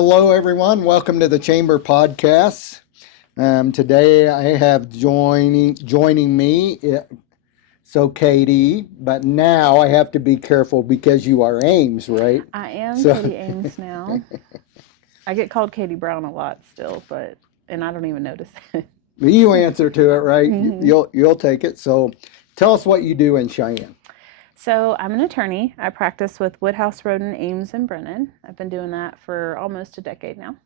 hello, everyone. Welcome to the Chamber Podcast. Today I have joining me, so Katie, but now I have to be careful because you are Ames, right? I am So Katye Ames now. I get called Katie Brown a lot still, and I don't even notice it. you answer to it, right? hmm You'll take it. So tell us what you do in Cheyenne. So I'm an attorney. I practice with Woodhouse, Roden, Ames, and Brennan. I've been doing that for almost a decade now.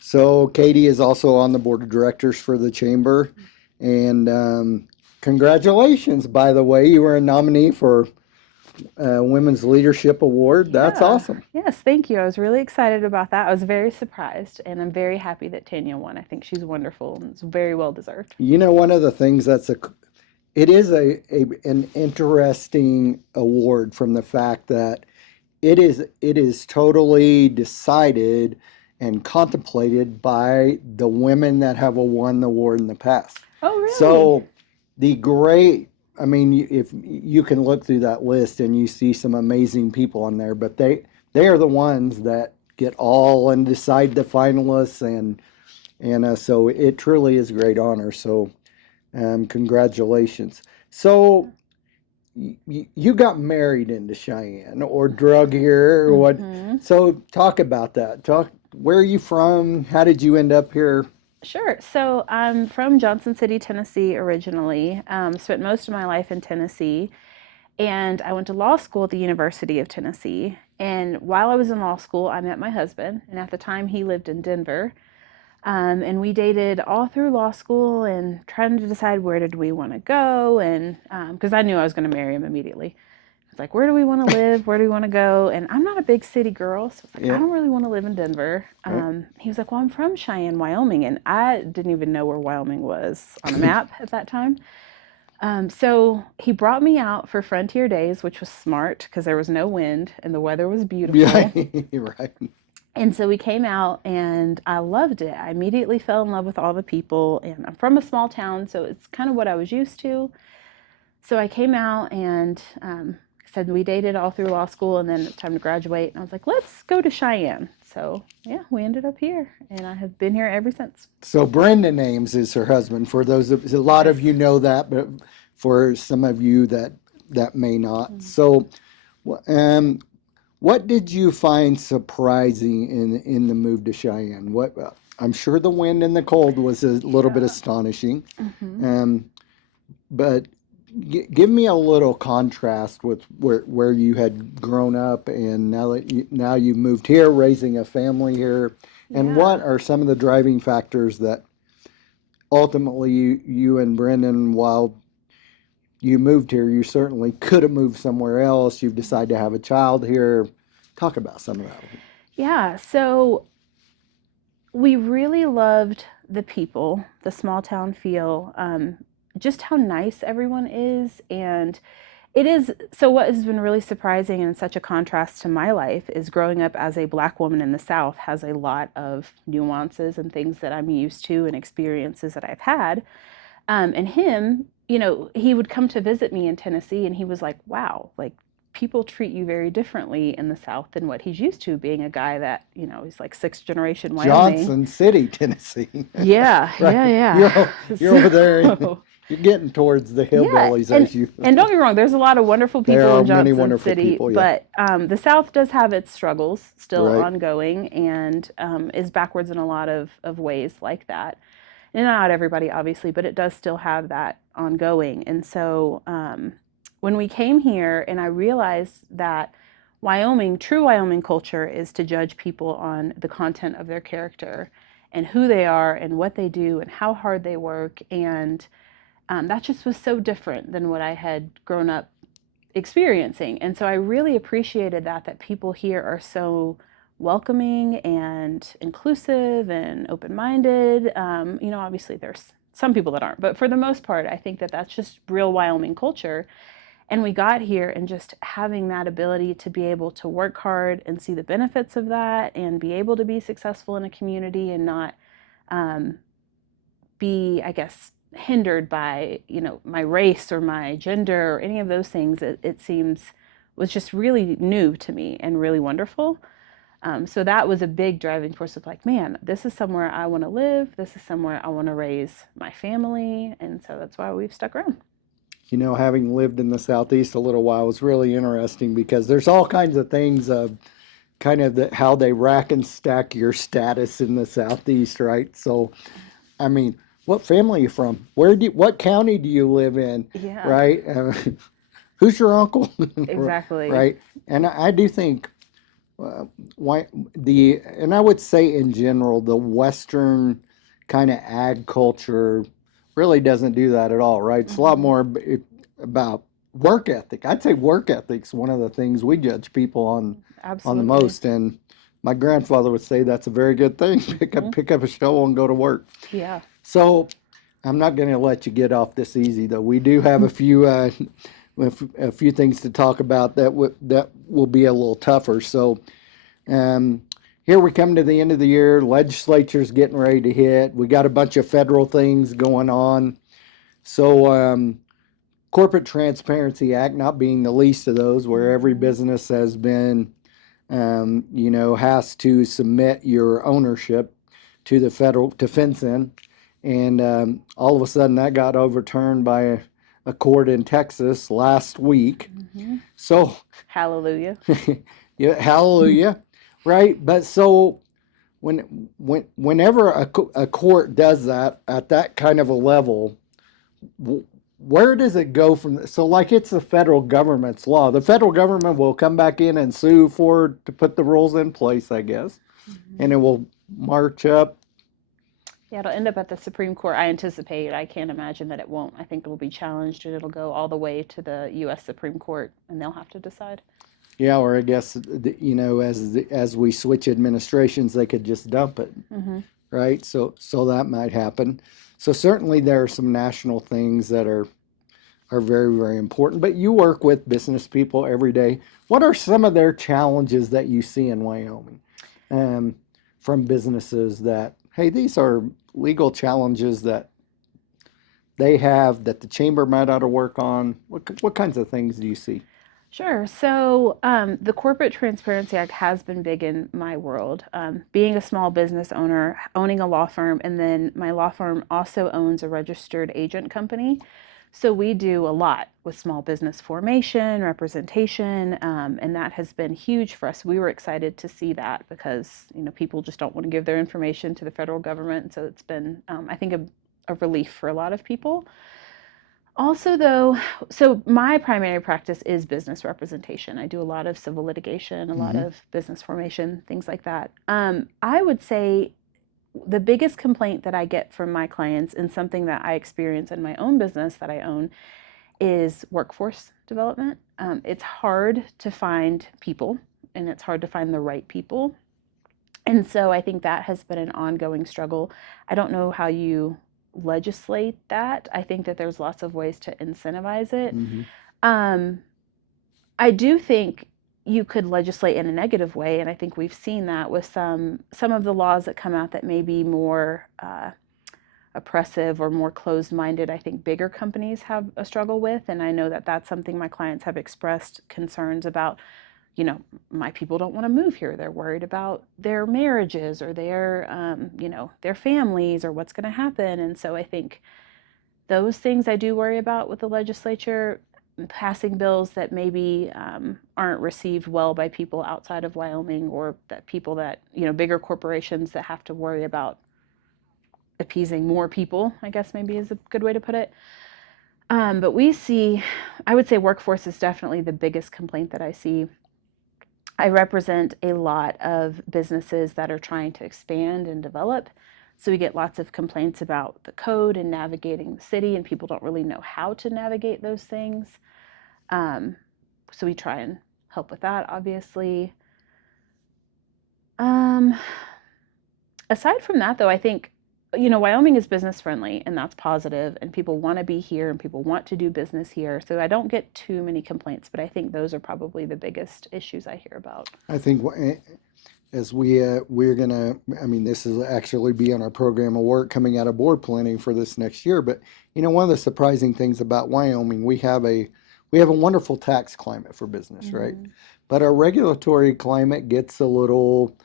So Katie is also on the board of directors for the chamber, and congratulations, by the way, you were a nominee for Women's Leadership Award. That's Yeah. awesome. Yes, thank you. I was really excited about that. I was very surprised, and I'm very happy that Tanya won. I think she's wonderful and it's very well deserved. You know, one of the things it is an interesting award from the fact that it is totally decided and contemplated by the women that have won the award in the past. Oh, really? So the great, I mean, if you can look through that list and you see some amazing people on there, but they are the ones that get all and decide the finalists, and so it truly is a great honor. So congratulations. So you got married into Cheyenne or drug here or what? hmm So talk about that. Talk. Where are you from? How did you end up here? Sure. So I'm from Johnson City, Tennessee originally. Spent most of my life in Tennessee. And I went to law school at the University of Tennessee. And while I was in law school, I met my husband. And at the time, he lived in Denver. And we dated all through law school and trying to decide where did we want to go. And because I knew I was going to marry him immediately. It's like, where do we want to live? Where do we want to go? And I'm not a big city girl, so it's like, I Yeah. don't really want to live in Denver. Right. He was like, well, I'm from Cheyenne, Wyoming, and I didn't even know where Wyoming was on a map at that time. So he brought me out for Frontier Days, which was smart because there was no wind and the weather was Yeah. beautiful. Right. And so we came out and I loved it. I immediately fell in love with all the people, and I'm from a small town, so it's kind of what I was used to. So I came out and said we dated all through law school, and then it's time to graduate. And I was like, let's go to Cheyenne. So yeah, we ended up here, and I have been here ever since. So Brendan Ames is her husband. For those a lot Yes. of you know that, but for some of you that may not. Mm. So, what did you find surprising in the move to Cheyenne? What I'm sure the wind and the cold was a little bit Yeah. astonishing, hmm um, but give me a little contrast with where you had grown up and now you've moved here, raising a family here, and what Yeah. are some of the driving factors that ultimately you and Brendan, while you moved here, you certainly could have moved somewhere else. You've decided to have a child here. Talk about some of that. Yeah. So we really loved the people, the small town feel, just how nice everyone is. And it is so, what has been really surprising and such a contrast to my life is growing up as a Black woman in the South has a lot of nuances and things that I'm used to and experiences that I've had. And him, he would come to visit me in Tennessee and he was like, wow, like people treat you very differently in the South than what he's used to, being a guy that, he's like sixth generation Wyoming. Johnson City, Tennessee. Yeah, Right. yeah, You're over there. So, You're getting towards the yeah, hillbillies and as you. and don't get me wrong, there's a lot of wonderful There people are in many Johnson wonderful City, people. Yeah. but the South does have its struggles still Right. ongoing and is backwards in a lot of ways like that. And not everybody, obviously, but it does still have that ongoing. And so when we came here, and I realized that true Wyoming culture is to judge people on the content of their character and who they are and what they do and how hard they work. And that just was so different than what I had grown up experiencing. And so I really appreciated that people here are so welcoming and inclusive and open-minded. Obviously there's some people that aren't, but for the most part, I think that that's just real Wyoming culture. And we got here and just having that ability to be able to work hard and see the benefits of that and be able to be successful in a community and not um, be, I guess, hindered by, my race or my gender or any of those things, it seems was just really new to me and really wonderful. So that was a big driving force of like, man, this is somewhere I want to live. This is somewhere I want to raise my family. And so that's why we've stuck around. Having lived in the Southeast a little while was really interesting because there's all kinds of things of kind of how they rack and stack your status in the Southeast, right? So, I mean, what family are you from? What county do you live in, Yeah, right? Who's your uncle, exactly. right? And I do think why and I would say in general the Western kind of ag culture really doesn't do that at all, right? It's a lot Hmm. more about work ethic. I'd say work ethic's one of the things we judge people on the Absolutely. most, and my grandfather would say that's a very good thing. Hmm. Pick up a shovel and go to work. Yeah. So I'm not going to let you get off this easy, though. We do have a few things to talk about that will be a little tougher. So um, here we come to the end of the year. Legislature's getting ready to hit. We got a bunch of federal things going on. So Corporate Transparency Act not being the least of those, where every Hmm. business has been, has to submit your ownership to the federal to FinCEN, and all of a sudden that got overturned by a court in Texas last week. Hmm. So, Hallelujah. yeah, hallelujah, right? But so whenever a court does that at that kind of a level, where does it go from? So, like, it's the federal government's law. The federal government will come back in and sue to put the rules in place, I guess, Hmm. and it will march up. Yeah, it'll end up at the Supreme Court. I anticipate. I can't imagine that it won't. I think it will be challenged and it'll go all the way to the U.S. Supreme Court and they'll have to decide. Yeah, or I guess as we switch administrations, they could just dump it, Hmm. right? So that might happen. So certainly there are some national things that are very, very important. But you work with business people every day. What are some of their challenges that you see in Wyoming um, from businesses that, hey, these are legal challenges that they have that the chamber might ought to work on? What kinds of things do you see? Sure. So, the Corporate Transparency Act has been big in my world. Being a small business owner, owning a law firm, and then my law firm also owns a registered agent company. So, we do a lot with small business formation, representation, and that has been huge for us. We were excited to see that because, people just don't want to give their information to the federal government. So, it's been, I think, a relief for a lot of people. Also, though, so my primary practice is business representation. I do a lot of civil litigation, a lot Hmm. of business formation, things like that. I would say the biggest complaint that I get from my clients, and something that I experience in my own business that I own, is workforce development. It's hard to find people, and it's hard to find the right people. And so I think that has been an ongoing struggle. I don't know how you legislate that. I think that there's lots of ways to incentivize it. Hmm. Um, I do think you could legislate in a negative way, and I think we've seen that with some of the laws that come out that may be more oppressive or more closed-minded. I think bigger companies have a struggle with, and I know that that's something my clients have expressed concerns about. My people don't want to move here. They're worried about their marriages or their families or what's going to happen. And so I think those things I do worry about with the legislature passing bills that maybe aren't received well by people outside of Wyoming, or that people that, bigger corporations that have to worry about appeasing more people, I guess maybe is a good way to put it. But I would say workforce is definitely the biggest complaint that I see. I represent a lot of businesses that are trying to expand and develop. So we get lots of complaints about the code and navigating the city, and people don't really know how to navigate those things. Um, so we try and help with that, obviously. Um, Aside from that, though, I think, Wyoming is business friendly, and that's positive, and people want to be here and people want to do business here. So I don't get too many complaints, but I think those are probably the biggest issues I hear about. I think as we're gonna, I mean, this is actually be on our program of work coming out of board planning for this next year. But one of the surprising things about Wyoming, we have a wonderful tax climate for business, right? Mm-hmm. But our regulatory climate gets a little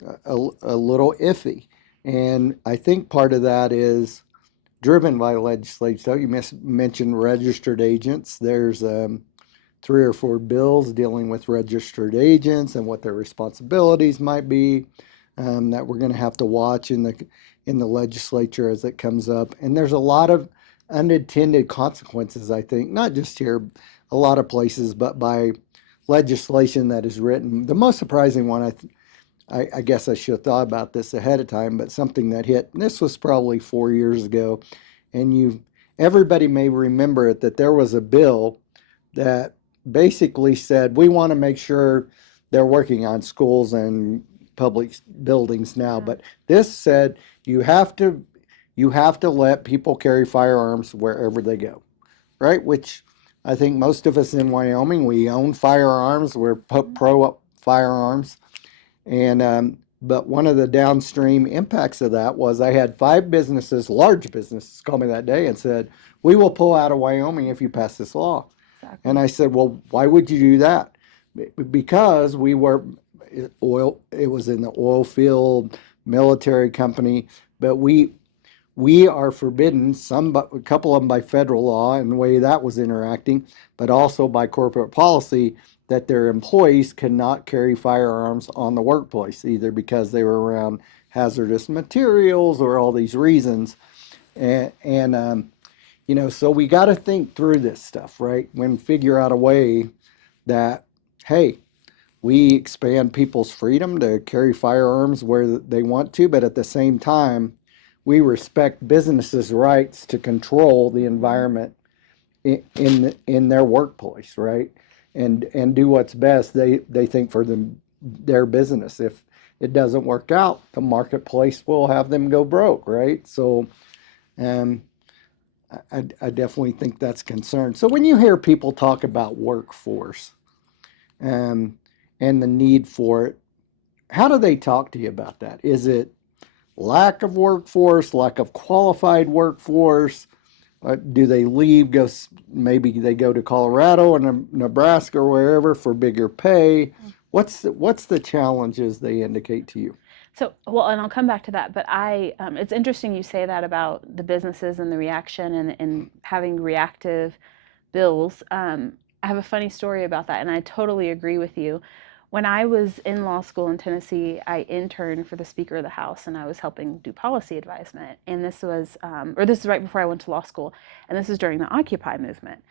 iffy. And I think part of that is driven by legislation. You mentioned registered agents. There's 3 or 4 bills dealing with registered agents and what their responsibilities might be, that we're going to have to watch in the legislature as it comes up. And there's a lot of unintended consequences, I think, not just here, a lot of places, but by legislation that is written. The most surprising one, I guess I should have thought about this ahead of time, but something that hit, and this was probably 4 years ago, and everybody may remember it, that there was a bill that basically said we want to make sure they're working on schools and public buildings now, but this said you have to let people carry firearms wherever they go, right? Which I think most of us in Wyoming, we own firearms, we're pro firearms, and but one of the downstream impacts of that was I had 5 businesses, large businesses, call me that day and said, "We will pull out of Wyoming if you pass this law." Exactly. And I said, "Well, why would you do that?" Because we were oil. It was in the oil field, military company, but we are forbidden, a couple of them by federal law and the way that was interacting, but also by corporate policy, that their employees cannot carry firearms on the workplace, either because they were around hazardous materials or all these reasons. And so we got to think through this stuff, right? When figure out a way that, hey, we expand people's freedom to carry firearms where they want to, but at the same time, we respect businesses' rights to control the environment in their workplace, right? And do what's best they think for their business. If it doesn't work out, the marketplace will have them go broke, right? So um, I definitely think that's concerned. So when you hear people talk about workforce um, and the need for it, how do they talk to you about that? Is it lack of workforce, lack of qualified workforce? Do they leave? Maybe they go to Colorado and Nebraska or wherever for bigger pay. What's the challenges they indicate to you? So, well, and I'll come back to that, but it's interesting you say that about the businesses and the reaction and having reactive bills. I have a funny story about that, and I totally agree with you. When I was in law school in Tennessee, I interned for the Speaker of the House, and I was helping do policy advisement. And this is right before I went to law school, and this is during the Occupy movement.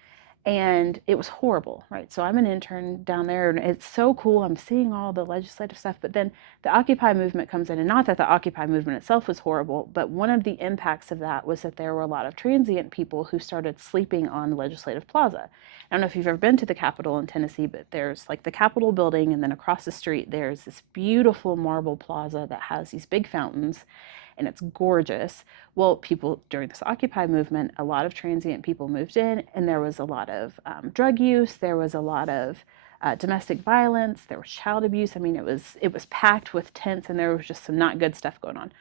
And it was horrible, right? So I'm an intern down there, and it's so cool. I'm seeing all the legislative stuff, but then the Occupy movement comes in, and not that the Occupy movement itself was horrible, but one of the impacts of that was that there were a lot of transient people who started sleeping on the Legislative Plaza. I don't know if you've ever been to the Capitol in Tennessee, but there's like the Capitol building, and then across the street, there's this beautiful marble plaza that has these big fountains, and it's gorgeous. Well, people during this Occupy movement, a lot of transient people moved in, and there was a lot of drug use. There was a lot of domestic violence. There was child abuse. I mean, it was packed with tents, and there was just some not good stuff going on.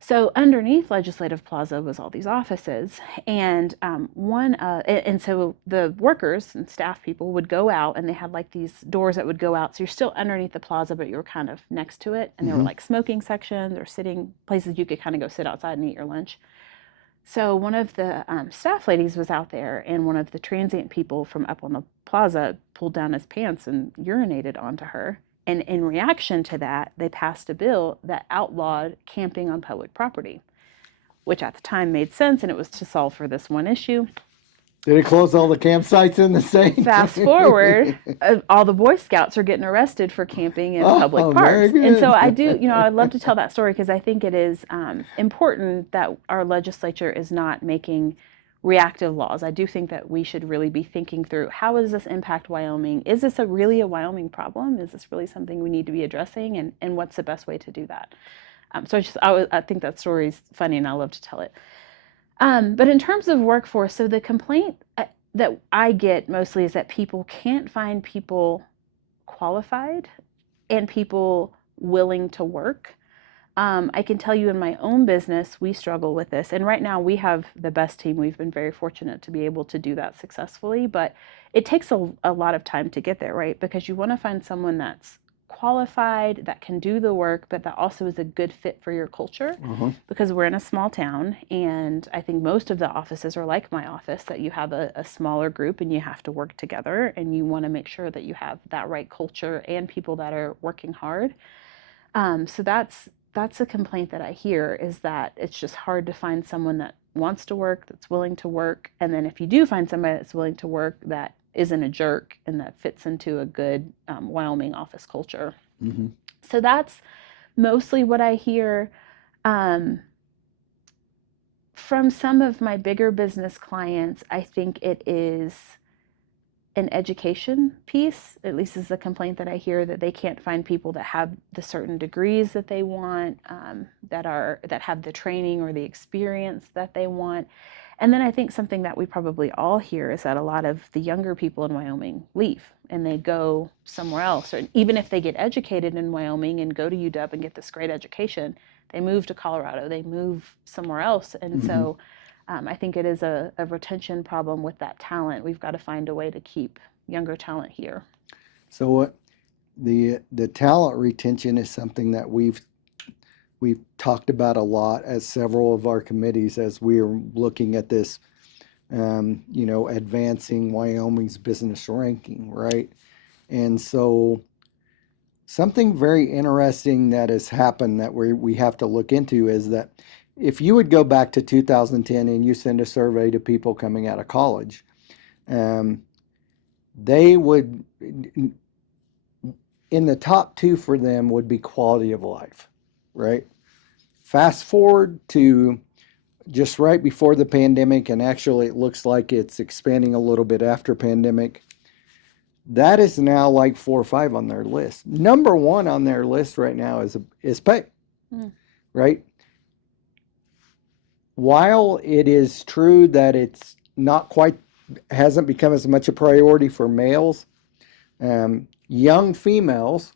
So underneath Legislative Plaza was all these offices, and and so the workers and staff people would go out, and they had like these doors that would go out. So you're still underneath the plaza, but you were kind of next to it, and there were Mm-hmm. like smoking sections or sitting places you could kind of go sit outside and eat your lunch. So one of the staff ladies was out there, and one of the transient people from up on the plaza pulled down his pants and urinated onto her. And in reaction to that, they passed a bill that outlawed camping on public property, which at the time made sense, and it was to solve for this one issue. Did it close all the campsites in the state? Fast forward, all the Boy Scouts are getting arrested for camping in public Oh, very parks. And so good. I do, I'd love to tell that story because I think it is important that our legislature is not making reactive laws. I do think that we should really be thinking through, how does this impact Wyoming? Is this really a Wyoming problem? Is this really something we need to be addressing? And what's the best way to do that? I think that story is funny, and I love to tell it. But in terms of workforce, so the complaint that I get mostly is that people can't find people qualified and people willing to work. I can tell you in my own business, we struggle with this. And right now we have the best team. We've been very fortunate to be able to do that successfully, but it takes a lot of time to get there, right? Because you want to find someone that's qualified, that can do the work, but that also is a good fit for your culture. Uh-huh. Because we're in a small town, and I think most of the offices are like my office, that you have a smaller group and you have to work together, and you want to make sure that you have that right culture and people that are working hard. So that's a complaint that I hear, is that it's just hard to find someone that wants to work, that's willing to work, and then if you do find somebody that's willing to work, that isn't a jerk and that fits into a good Wyoming office culture. Mm-hmm. So that's mostly what I hear. Um, from some of my bigger business clients, I think it is an education piece, at least is the complaint that I hear, that they can't find people that have the certain degrees that they want, that have the training or the experience that they want. And then I think something that we probably all hear is that a lot of the younger people in Wyoming leave and they go somewhere else. Or even if they get educated in Wyoming and go to UW and get this great education, they move to Colorado, they move somewhere else. And Mm-hmm. so I think it is a retention problem with that talent. We've got to find a way to keep younger talent here. So what the talent retention is something that we've talked about a lot at several of our committees as we are looking at this, advancing Wyoming's business ranking, right? And so something very interesting that has happened that we have to look into is that if you would go back to 2010 and you send a survey to people coming out of college, um, they would, in the top two for them would be quality of life, right? Fast forward to just right before the pandemic, and actually it looks like it's expanding a little bit after pandemic. That is now like 4 or 5 on their list. Number one on their list right now is pay, right? While it is true that it's not quite hasn't become as much a priority for males, young females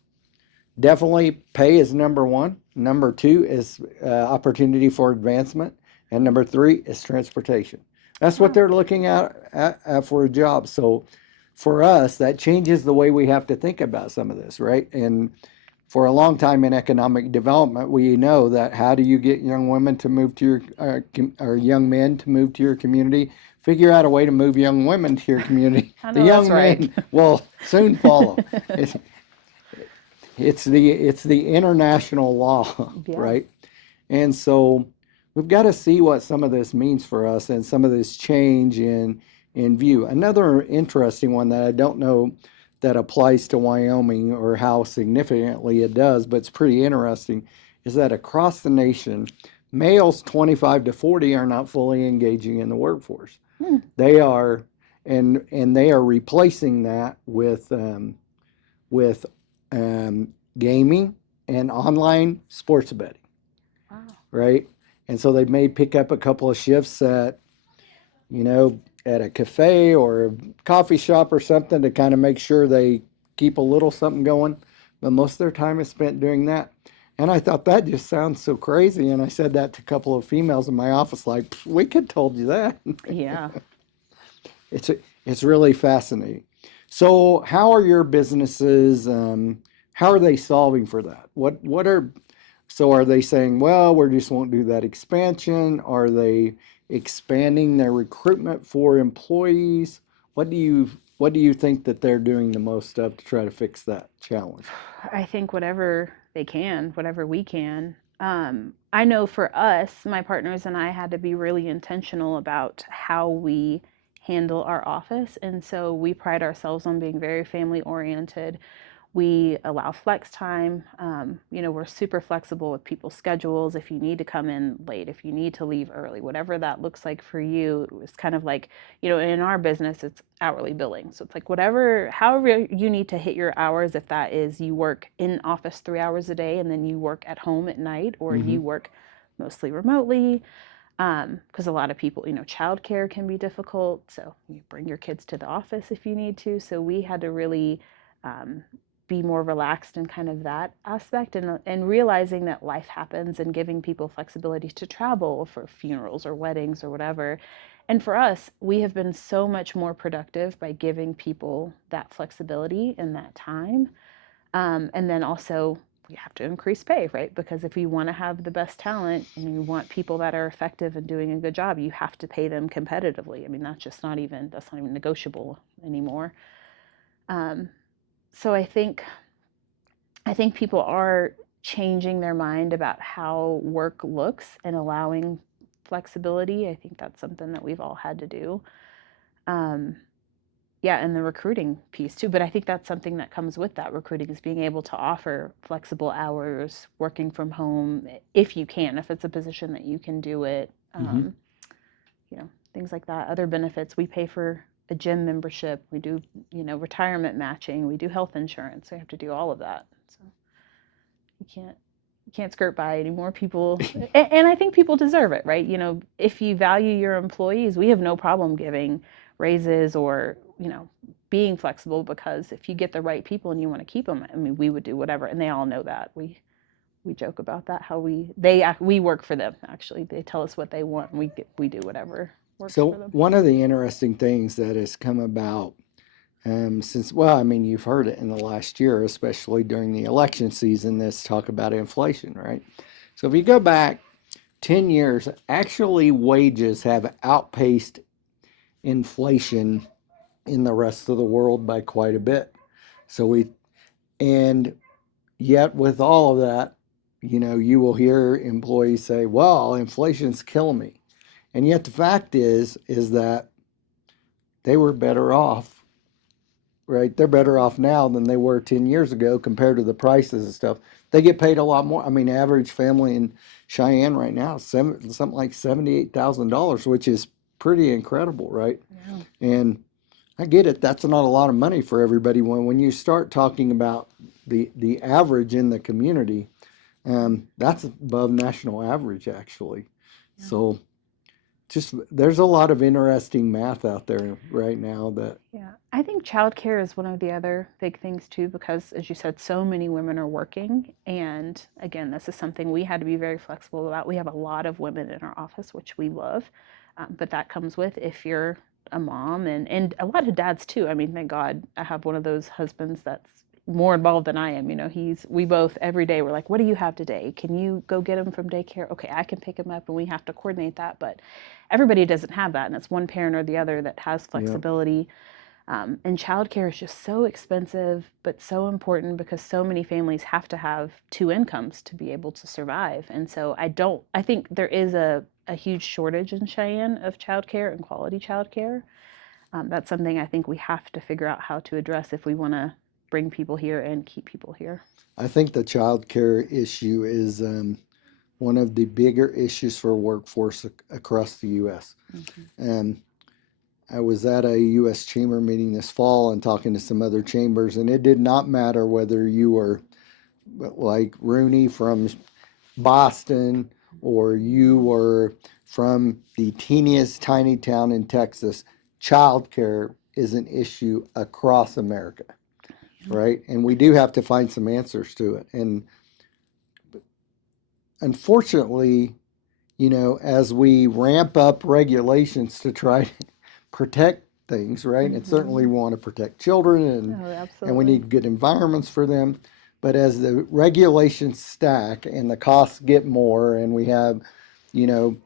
definitely pay is number one. Number two is opportunity for advancement, and number three is transportation. That's what they're looking at for a job. So for us, that changes the way we have to think about some of this, right? And for a long time in economic development, we know that how do you get young women to move to your or young men to move to your community? Figure out a way to move young women to your community. I The know young that's right. men will soon follow. It's the international law, Yeah. right? And so we've got to see what some of this means for us and some of this change in view. Another interesting one that I don't know that applies to Wyoming or how significantly it does, but it's pretty interesting, is that across the nation, males 25 to 40 are not fully engaging in the workforce. They are, and they are replacing that with gaming and online sports betting. Wow. Right? And so they may pick up a couple of shifts at a cafe or a coffee shop or something to kind of make sure they keep a little something going. But most of their time is spent doing that. And I thought that just sounds so crazy. And I said that to a couple of females in my office, like, we could told you that. Yeah. It's really fascinating. So how are your businesses, how are they solving for that? So are they saying, well, we just won't do that expansion? Are they expanding their recruitment for employees? What do you think that they're doing the most of to try to fix that challenge? I think whatever they can, whatever we can. I know for us, my partners and I had to be really intentional about how we handle our office. And so we pride ourselves on being very family oriented. We allow flex time. We're super flexible with people's schedules. If you need to come in late, if you need to leave early, whatever that looks like for you, it's kind of like, in our business, it's hourly billing. So it's like however you need to hit your hours, if that is you work in office 3 hours a day and then you work at home at night, or Mm-hmm. you work mostly remotely. Because a lot of people, childcare can be difficult. So you bring your kids to the office if you need to. So we had to really be more relaxed in kind of that aspect, and realizing that life happens and giving people flexibility to travel for funerals or weddings or whatever. And for us, we have been so much more productive by giving people that flexibility and that time. And then also, we have to increase pay, right? Because if you want to have the best talent and you want people that are effective and doing a good job, you have to pay them competitively. I mean, that's not even negotiable anymore. Um, so I think people are changing their mind about how work looks and allowing flexibility. I think that's something that we've all had to do. Um, yeah, and the recruiting piece too. But I think that's something that comes with that recruiting, is being able to offer flexible hours, working from home if you can, if it's a position that you can do it. Mm-hmm. Things like that. Other benefits, we pay for a gym membership. We do, retirement matching. We do health insurance. We have to do all of that. So you can't skirt by anymore. People, and I think people deserve it, right? If you value your employees, we have no problem giving raises or being flexible, because if you get the right people and you want to keep them, I mean, we would do whatever, and they all know that. We joke about that, how we work for them. Actually, they tell us what they want, and we do whatever works for So them. one of the interesting things that has come about since, well, I mean, you've heard it in the last year, especially during the election season, this talk about inflation, right? So if you go back 10 years, actually wages have outpaced inflation in the rest of the world by quite a bit. And yet with all of that, you will hear employees say, well, inflation's killing me. And yet the fact is that they were better off, right? They're better off now than they were 10 years ago compared to the prices and stuff. They get paid a lot more. I mean, average family in Cheyenne right now is something like $78,000, which is pretty incredible, right? Yeah. And I get it. That's not a lot of money for everybody. When you start talking about the average in the community, that's above national average, actually. Yeah. So just there's a lot of interesting math out there right now that. Yeah, I think childcare is one of the other big things too, because as you said, so many women are working. And again, this is something we had to be very flexible about. We have a lot of women in our office, which we love. But that comes with, if you're a mom, and a lot of dads too. I mean, thank God I have one of those husbands that's more involved than I am. We both, every day, we're like, what do you have today? Can you go get him from daycare? Okay, I can pick him up, and we have to coordinate that. But everybody doesn't have that. And it's one parent or the other that has Yeah. flexibility. And childcare is just so expensive, but so important, because so many families have to have two incomes to be able to survive. And so I think there is a huge shortage in Cheyenne of childcare and quality childcare. That's something I think we have to figure out how to address if we want to bring people here and keep people here. I think the child care issue is one of the bigger issues for workforce across the U.S. Mm-hmm. I was at a U.S. chamber meeting this fall and talking to some other chambers, and it did not matter whether you were like Rooney from Boston or you were from the teeniest tiny town in Texas. Childcare is an issue across America, right? And we do have to find some answers to it. And unfortunately, as we ramp up regulations to try to protect things, right? And certainly Mm-hmm. we want to protect children Oh, and we absolutely. need good environments for them. But as the regulations stack and the costs get more, and we have, you know,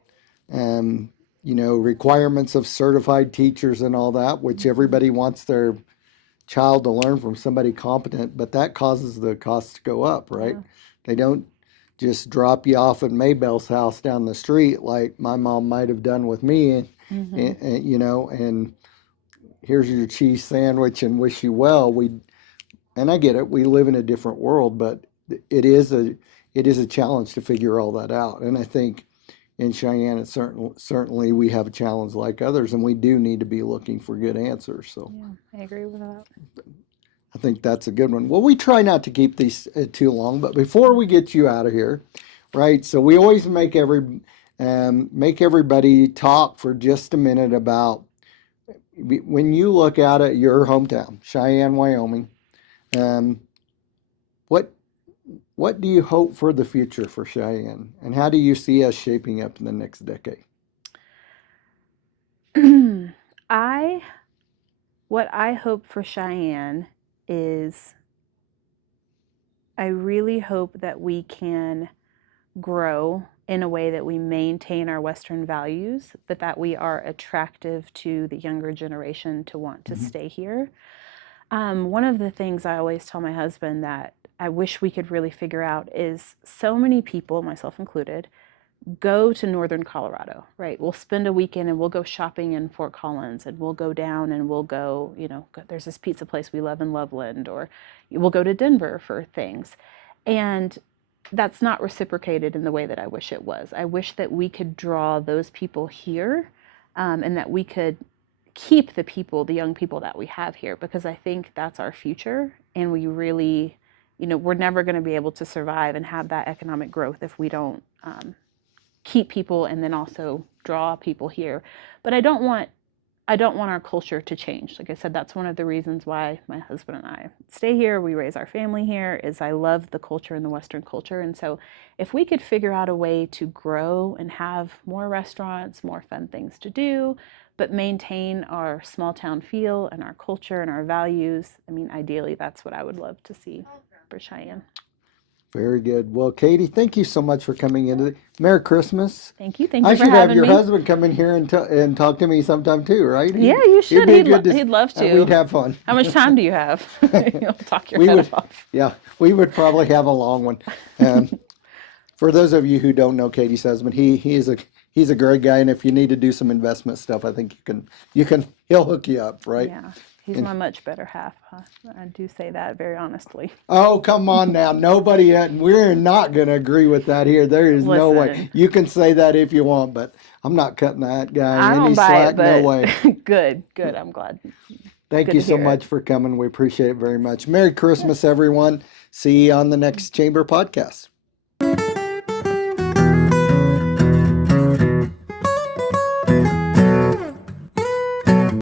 um, requirements of certified teachers and all that, which Mm-hmm. everybody wants their child to learn from somebody competent, but that causes the costs to go up, right? Yeah. They don't just drop you off at Maybell's house down the street like my mom might have done with me, Mm-hmm. and here's your cheese sandwich and wish you well. And I get it, we live in a different world, but it is a it is a challenge to figure all that out. And I think in Cheyenne, it's certainly we have a challenge like others, and we do need to be looking for good answers. So Yeah, I agree with that. I think that's a good one. Well, we try not to keep these too long, but before we get you out of here, right? So we always make everybody talk for just a minute about when you look out at your hometown, Cheyenne, Wyoming. Um, what do you hope for the future for Cheyenne? And how do you see us shaping up in the next decade? I what I hope for Cheyenne is I really hope that we can grow in a way that we maintain our Western values, but that we are attractive to the younger generation to want to Mhm. stay here. One of the things I always tell my husband that I wish we could really figure out is so many people, myself included, go to northern Colorado, right? We'll spend a weekend and we'll go shopping in Fort Collins and we'll go down and we'll go, there's this pizza place we love in Loveland, or we'll go to Denver for things. And that's not reciprocated in the way that I wish it was. I wish that we could draw those people here, and that we could keep the people, the young people that we have here, because I think that's our future. And we really, we're never going to be able to survive and have that economic growth if we don't keep people and then also draw people here. But I don't want our culture to change. Like I said, that's one of the reasons why my husband and I stay here. We raise our family here, is I love the culture and the Western culture. And so if we could figure out a way to grow and have more restaurants, more fun things to do, but maintain our small town feel and our culture and our values, I mean, ideally, that's what I would love to see for Cheyenne. Very good. Well, Katie, thank you so much for coming in. Merry Christmas. Thank you. Thank I you for should have having your me. husband come in here and talk to me sometime too, right? Yeah, you He'd should. be He'd, good to, he'd love we'd to. have fun. How much time do you have? You'll talk your We head would, off. yeah, we would probably have a long one. Um, for those of you who don't know Katie's husband, he's a great guy, and if you need to do some investment stuff, I think he'll hook you up, right? Yeah, he's And my much better half. Huh? I do say that very honestly. oh, come on now. Nobody, we're not going to agree with that here. There is no way. Listen, You can say that if you want, but I'm not cutting that guy I any don't buy it, slack. No but way. good, good. I'm glad. Thank Good you to so hear it. much for coming. We appreciate it very much. Merry Christmas, everyone. See you on the next Chamber podcast.